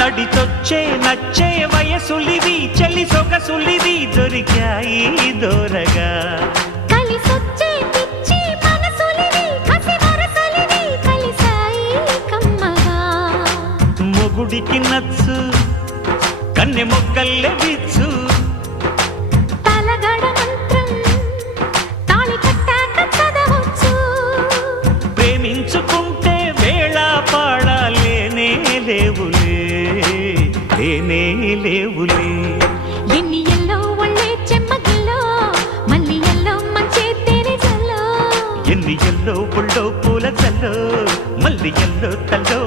నడిచొచ్చే నచ్చే వయసులివి చలి సొగసులివి దొరికాయి దూరగా కలిసొచ్చే పిచ్చి మనసులివి కసి వరసలివి కలిసాయి కమ్మగా మొగుడికి నచ్చు కన్నె మొక్కల్లే విచ్చు తలగడ మంత్రం తాళి కట్టాక చదవచ్చు ప్రేమించుకుంటే వేళ పాడాలేనే లేవులే లేనే లేవులే ఎన్ని ఎల్లో ఒళ్ళే చెమ్మగిల్లో మళ్ళీ ఎల్లో మంచే తేనె జల్లో ఎన్ని ఎల్లో పుల్లో పూల చల్లో మల్లి ఎల్లో తల్లో